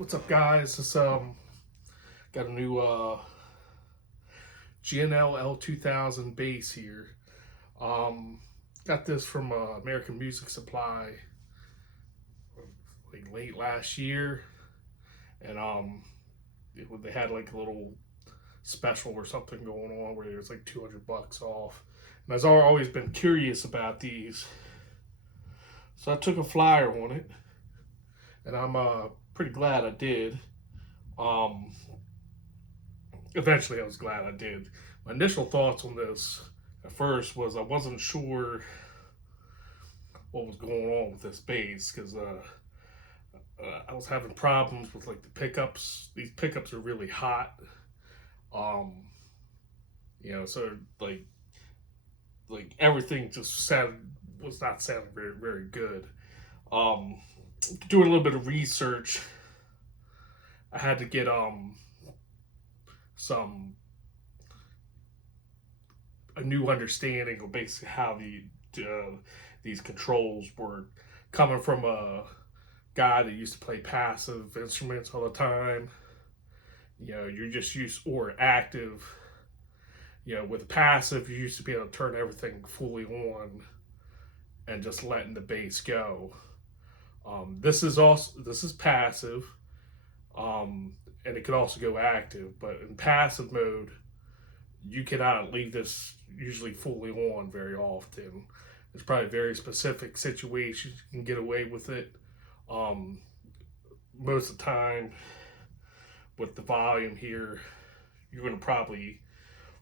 What's up, guys? Got a new G&L L-2000 bass here. Got this from American Music Supply like late last year, and they had like a little special or something going on where it was like $200 off. And I've always been curious about these, so I took a flyer on it, and I'm pretty glad I did. Um, Eventually I was glad I did. My initial thoughts on this at first was I wasn't sure what was going on with this bass because I was having problems with like the pickups. These pickups are really hot. Um, so like everything just was not sounding very good. Um, Doing a little bit of research, I had to get some a new understanding of basically how these controls were coming from a guy that used to play passive instruments all the time. You're just used or active. With passive, you used to be able to turn everything fully on and just letting the bass go. This is passive, and it could also go active. But in passive mode, you cannot leave this usually fully on very often. There's probably very specific situations you can get away with it. Most of the time, with the volume here, you're going to probably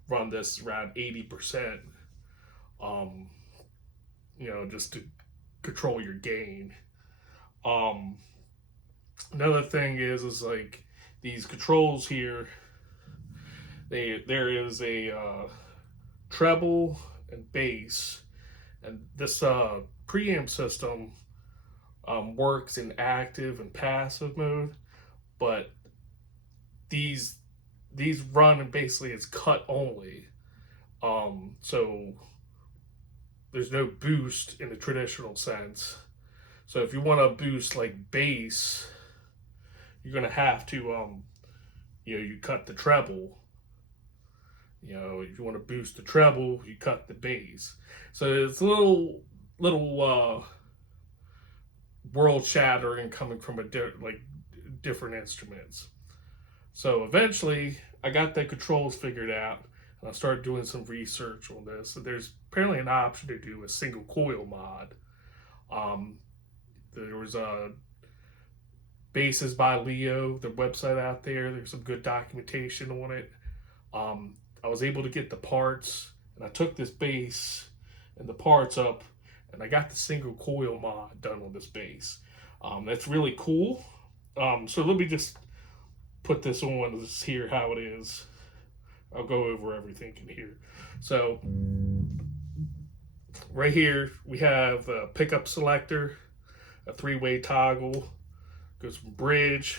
run this around 80%, just to control your gain. Another thing is like these controls here, there is a treble and bass, and this preamp system works in active and passive mode, but these run and basically it's cut only. So there's no boost in the traditional sense. So if you want to boost like bass, you're gonna have to you cut the treble. If you want to boost the treble, you cut the bass. So it's a little world shattering coming from different instruments. So eventually, I got the controls figured out, and I started doing some research on this. So there's apparently an option to do a single coil mod. There was Basses by Leo, the website out there. There's some good documentation on it. I was able to get the parts, and I took this bass and the parts up, and I got the single coil mod done on this bass. That's really cool. So let me just put this on. Let's hear how it is. I'll go over everything in here. So right here we have a pickup selector, a 3-way toggle, goes from bridge,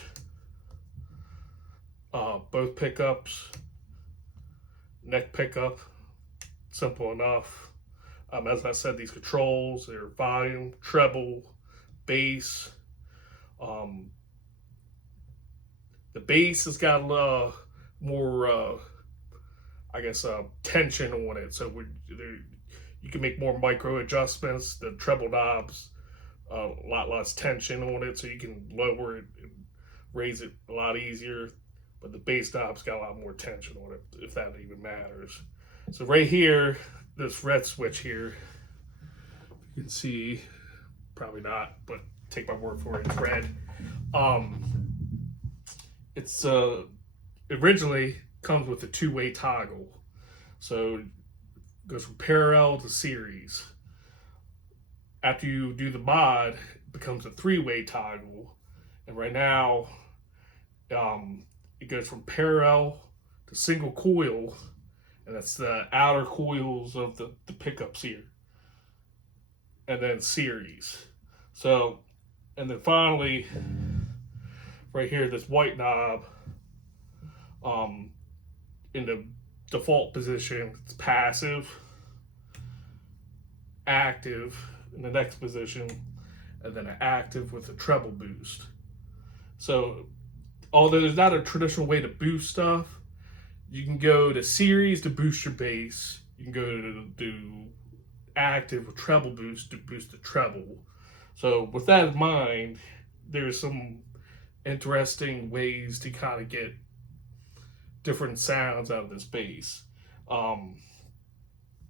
both pickups, neck pickup, simple enough. As I said, these controls, they're volume, treble, bass. The bass has got a little more, tension on it. So you can make more micro adjustments. The treble knobs, a lot less tension on it, so you can lower it and raise it a lot easier. But the bass knob's got a lot more tension on it, if that even matters. So right here, this red switch here, you can see, probably not, but take my word for it, it's red. It's originally comes with a 2-way toggle. So it goes from parallel to series. After you do the mod, it becomes a 3-way toggle. And right now, it goes from parallel to single coil, and that's the outer coils of the pickups here. And then series. So, and then finally, right here, this white knob, in the default position, it's passive, active in the next position, and then an active with a treble boost. So although there's not a traditional way to boost stuff, you can go to series to boost your bass. You can go to do active or treble boost to boost the treble. So with that in mind, there's some interesting ways to kind of get different sounds out of this bass.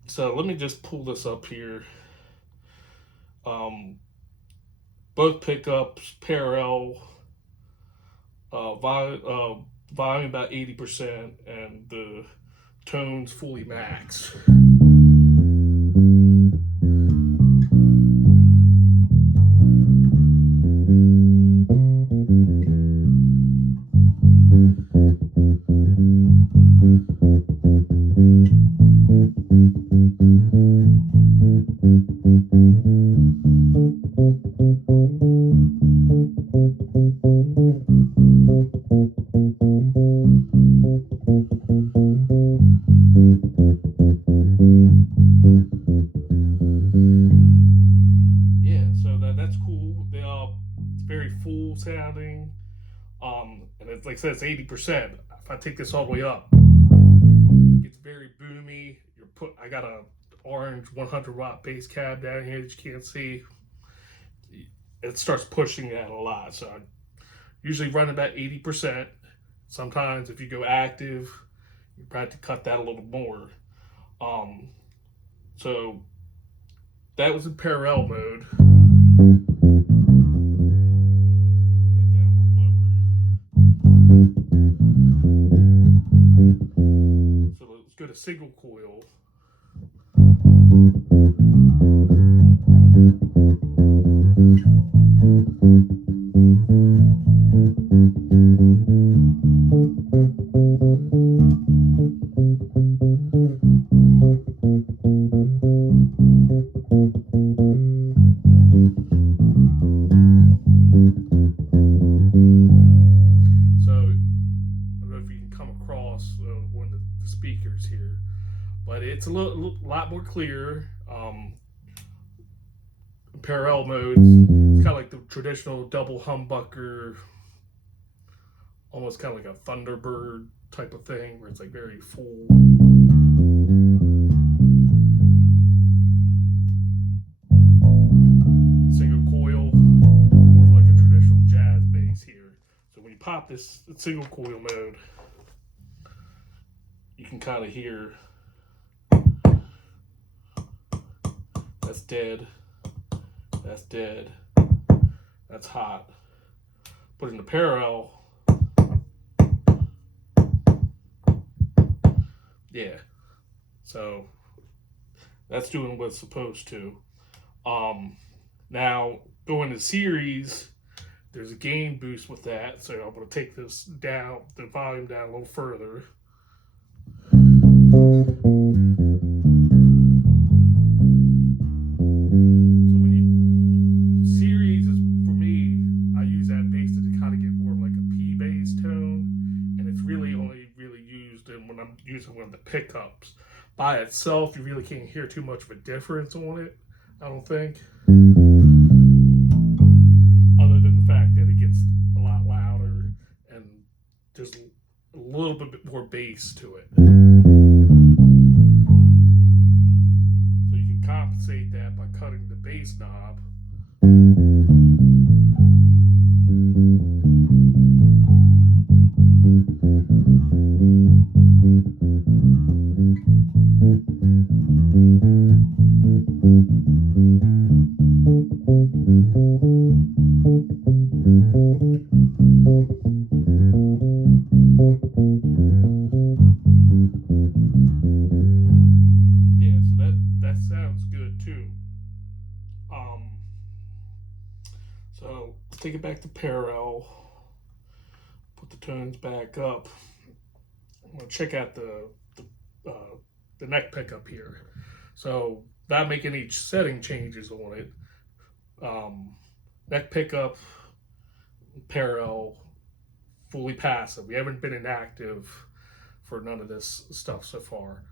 So let me just pull this up here. Both pickups parallel, volume about 80%, and the tones fully max. That's cool. It's very full sounding. And it's like I said, it's 80%. If I take this all the way up, it gets very boomy. I got a orange 100-watt bass cab down here that you can't see. It starts pushing that a lot. So I usually run about 80%. Sometimes if you go active, you probably have to cut that a little more. So that was in parallel mode. So let's go to single coil. One of the speakers here, but it's a lot more clear. Parallel modes, it's kind of like the traditional double humbucker, almost kind of like a Thunderbird type of thing, where it's like very full. Single coil, more like a traditional jazz bass here. So when you pop this single coil mode, you can kind of hear that's dead, that's dead, that's hot. Put it in the parallel, yeah. So that's doing what it's supposed to. Now going to series, there's a gain boost with that. So I'm going to take this down, the volume down a little further. Using one of the pickups. By itself, you really can't hear too much of a difference on it, I don't think. Other than the fact that it gets a lot louder and there's a little bit more bass to it. So you can compensate that by cutting the bass knob. Yeah, so that sounds good too. So let's take it back to parallel. Put the tones back up. I'm gonna check out the neck pickup here. So not making any setting changes on it. Neck pickup, parallel, fully passive. We haven't been inactive for none of this stuff so far.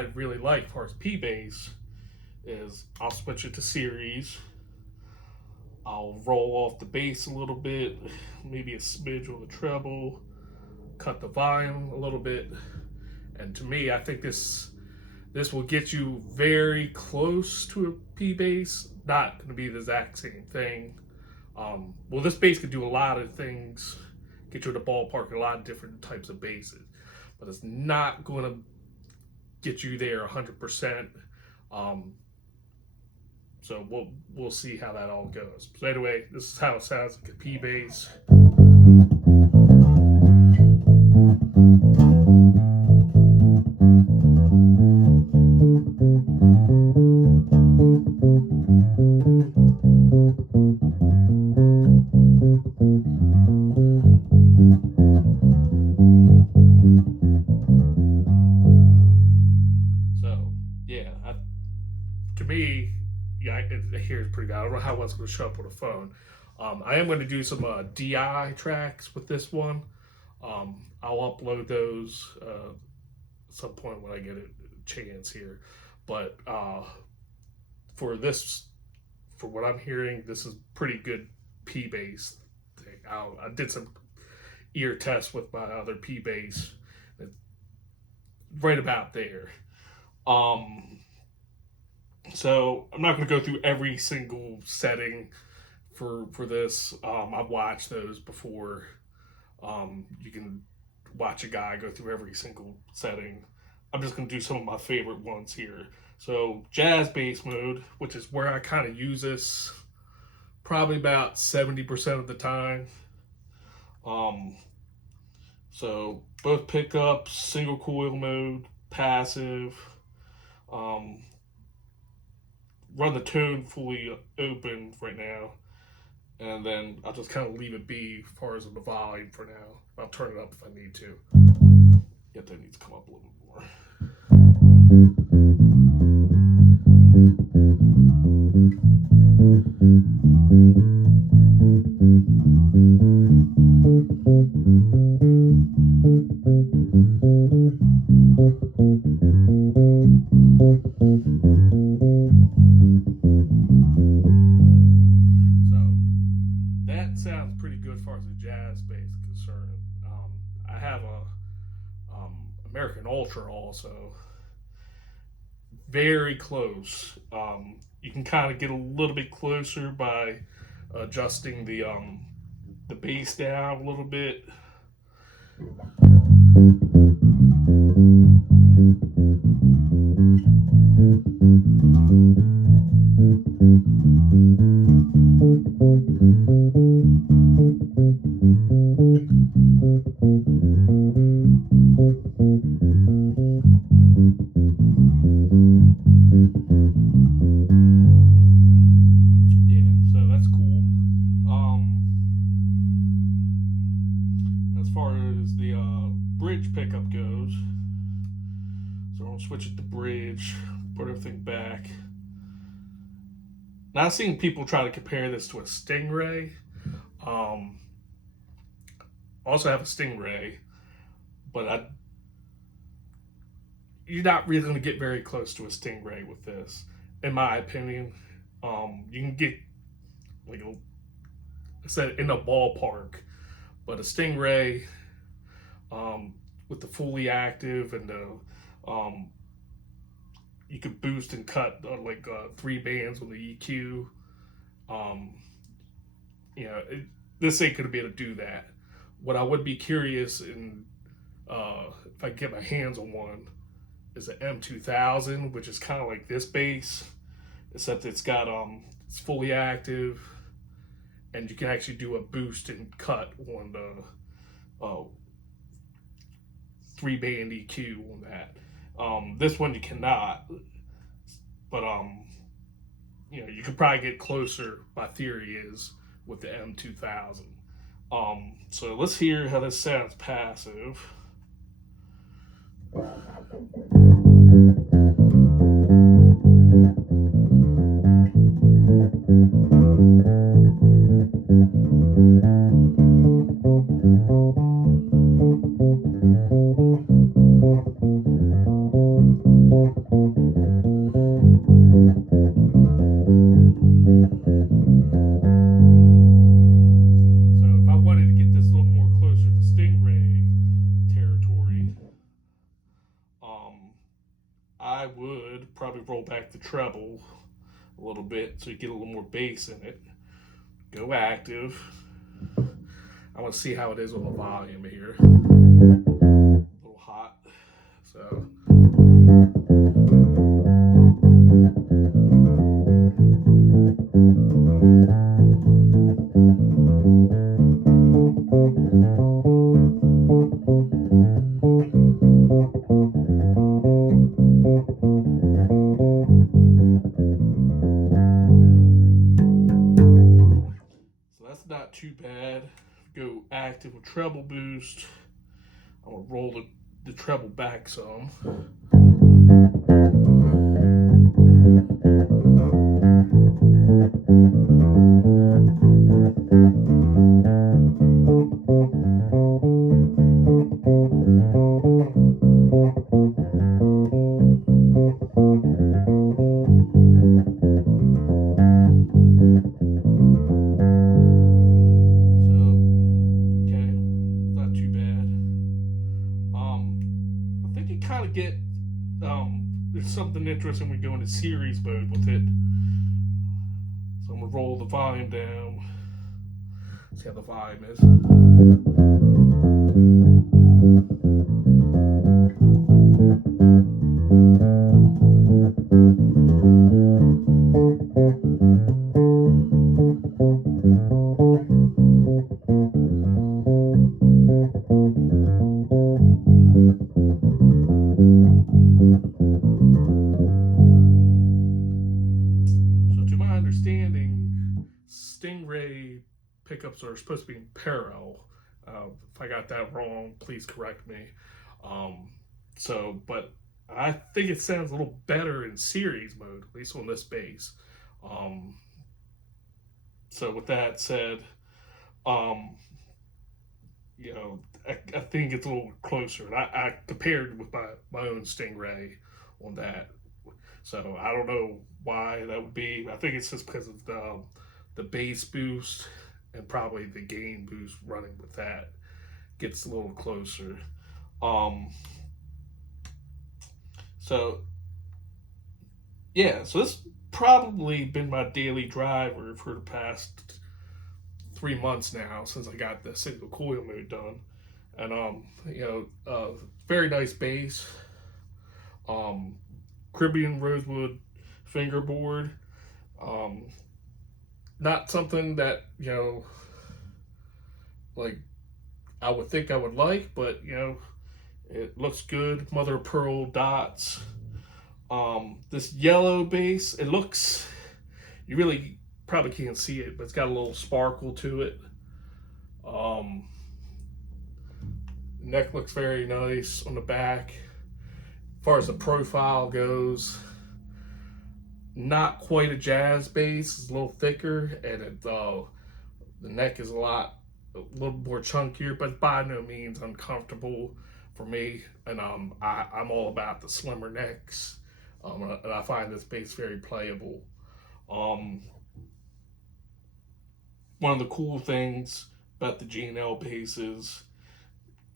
I really like as far as P bass is I'll switch it to series. I'll roll off the bass a little bit, maybe a smidge of the treble, cut the volume a little bit, and to me, I think this will get you very close to a P bass. Not going to be the exact same thing. Well, this bass can do a lot of things, get you in the ballpark, a lot of different types of basses, but it's not going to get you there 100%. So we'll see how that all goes. So anyway, this is how it sounds like a P bass. So yeah, to me, yeah, it hears pretty good. I don't know how well it's going to show up on the phone. I am going to do some DI tracks with this one. I'll upload those at some point when I get a chance here. But for what I'm hearing, this is pretty good P bass thing. I did some ear tests with my other P bass, right about there. So I'm not going to go through every single setting for this. I've watched those before. You can watch a guy go through every single setting. I'm just going to do some of my favorite ones here. So jazz bass mode, which is where I kind of use this probably about 70% of the time. So both pickups, single coil mode, passive. Run the tone fully open right now, and then I'll just kind of leave it be as far as the volume for now. I'll turn it up if I need to. Yet that needs to come up a little bit more. Sounds pretty good as far as the jazz bass is concerned. I have a American Ultra also, very close. You can kind of get a little bit closer by adjusting the bass down a little bit. Bridge pickup goes, so I'll switch it to bridge, put everything back. Now I've seen people try to compare this to a Stingray. Also have a Stingray, but you're not really going to get very close to a Stingray with this, in my opinion. You can get, like I said, in a ballpark, but a Stingray, with the fully active and the you could boost and cut like 3 bands on the EQ. This ain't gonna be able to do that. What I would be curious in if I get my hands on one is an M2000, which is kind of like this bass, except it's got it's fully active, and you can actually do a boost and cut on the 3-band EQ on that. This one you cannot, but you could probably get closer. My theory is with the M2000. So let's hear how this sounds passive. treble a little bit so you get a little more bass in it. Go active. I want to see how it is on the volume here. A little hot. So that's not too bad. Go active with treble boost. I'm gonna roll the treble back some. Kind of get there's something interesting when we go into series mode with it. So I'm gonna roll the volume down. See how the volume is. Stingray pickups are supposed to be in parallel. If I got that wrong, please correct me. But I think it sounds a little better in series mode, at least on this bass. So with that said, I think it's a little closer. I compared with my own Stingray on that. So I don't know why that would be. I think it's just because of the bass boost and probably the gain boost running with that gets a little closer. So this probably been my daily driver for the past 3 months now since I got the single coil mode done. And very nice bass. Caribbean rosewood fingerboard. Not something that, like I would think I would like, but it looks good. Mother of pearl dots. This yellow bass, it looks, you really probably can't see it, but it's got a little sparkle to it. Neck looks very nice on the back. As far as the profile goes, not quite a jazz bass. It's a little thicker, and the neck is a little more chunkier, but by no means uncomfortable for me. And I'm all about the slimmer necks, and I find this bass very playable. One of the cool things about the G&L basses,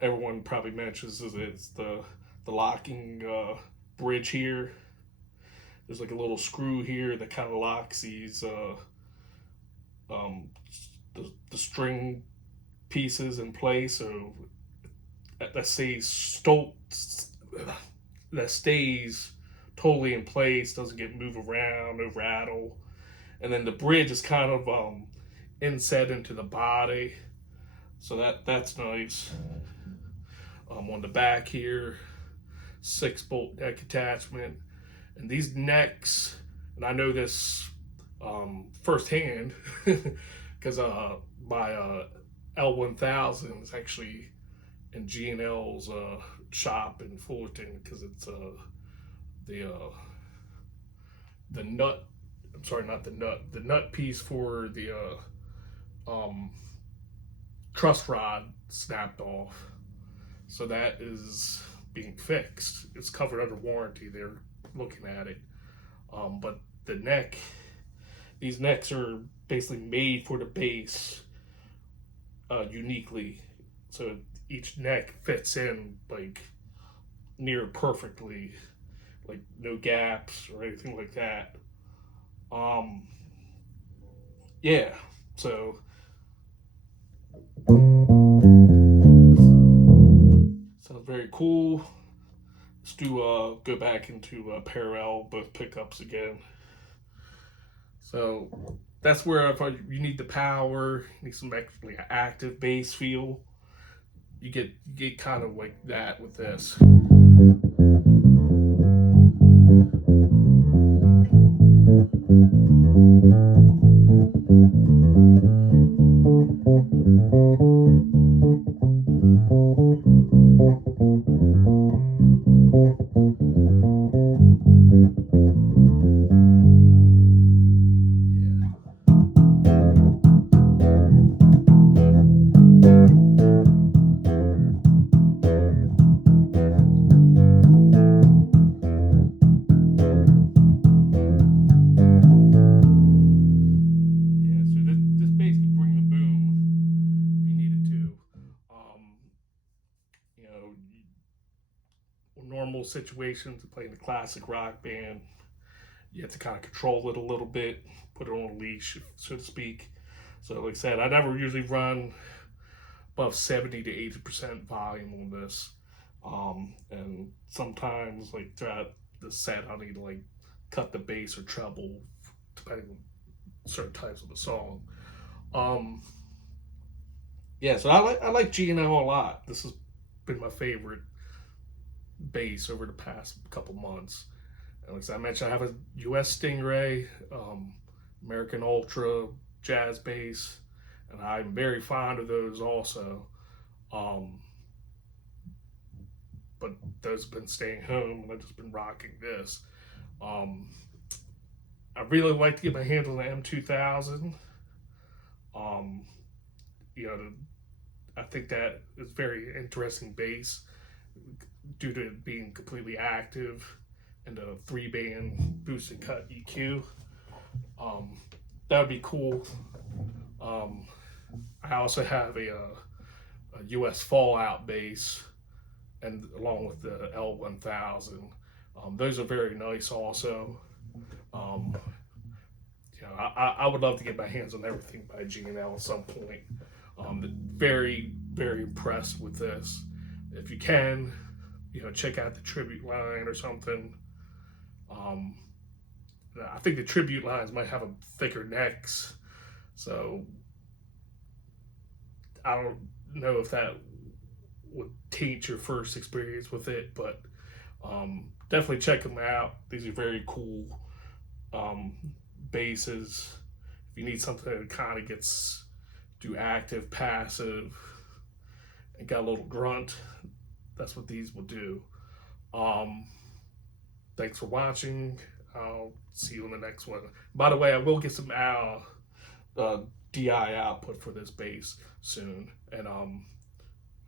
everyone probably mentions, is it's the locking bridge here. There's like a little screw here that kind of locks these the string pieces in place, so that stays totally in place, doesn't get moved around, no rattle. And then the bridge is kind of inset into the body, so that's nice. On the back here, 6-bolt neck attachment. And these necks, and I know this firsthand because my L1000 is actually in G&L's shop in Fullerton, because it's the nut. I'm sorry, not the nut. The nut piece for the truss rod snapped off, so that is being fixed. It's covered under warranty. They're looking at it, but the neck, these necks are basically made for the bass uniquely, so each neck fits in like near perfectly, like no gaps or anything like that. Yeah, so sounds very cool. Let's do go back into parallel both pickups again. So that's where if you need the power, you need some actually active bass feel. You get kind of like that with this. Yeah, so this basically bring the boom if you needed to. Um, you know, normal situations, playing a classic rock band, you have to kind of control it a little bit, put it on a leash, so to speak. So, like I said, I never usually run above 70 to 80% volume on this. And sometimes, like throughout the set, I'll need to like cut the bass or treble depending on certain types of the song. Um, yeah, so I like G&L a lot. This has been my favorite bass over the past couple months. And like I mentioned, I have a US Stingray, American Ultra, jazz bass, and I'm very fond of those also. Um, but those have been staying home, and I've just been rocking this. Um, I really like to get my hands on the M2000. Um, you know, I think that is very interesting bass due to it being completely active and a 3-band boost and cut EQ. Um, that would be cool. Um, I also have a US Fallout bass, and along with the L1000. Those are very nice also. Um, I would love to get my hands on everything by G&L at some point. Very impressed with this. If you can, check out the tribute line or something. Um, I think the tribute lines might have a thicker necks, so I don't know if that would taint your first experience with it, but definitely check them out. These are very cool um, basses. If you need something that kind of gets do active, passive, and got a little grunt, that's what these will do. Um, Thanks for watching. I'll see you in the next one. By the way, I will get some uh, DI output for this bass soon, and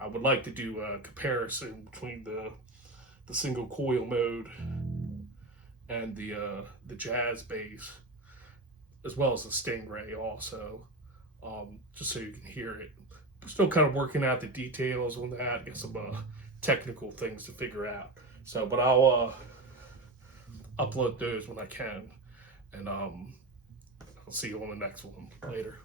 I would like to do a comparison between the single coil mode and the jazz bass, as well as the Stingray also, just so you can hear it. I'm still kind of working out the details on that. Got some technical things to figure out. So, but I'll upload those when I can, and I'll see you on the next one later.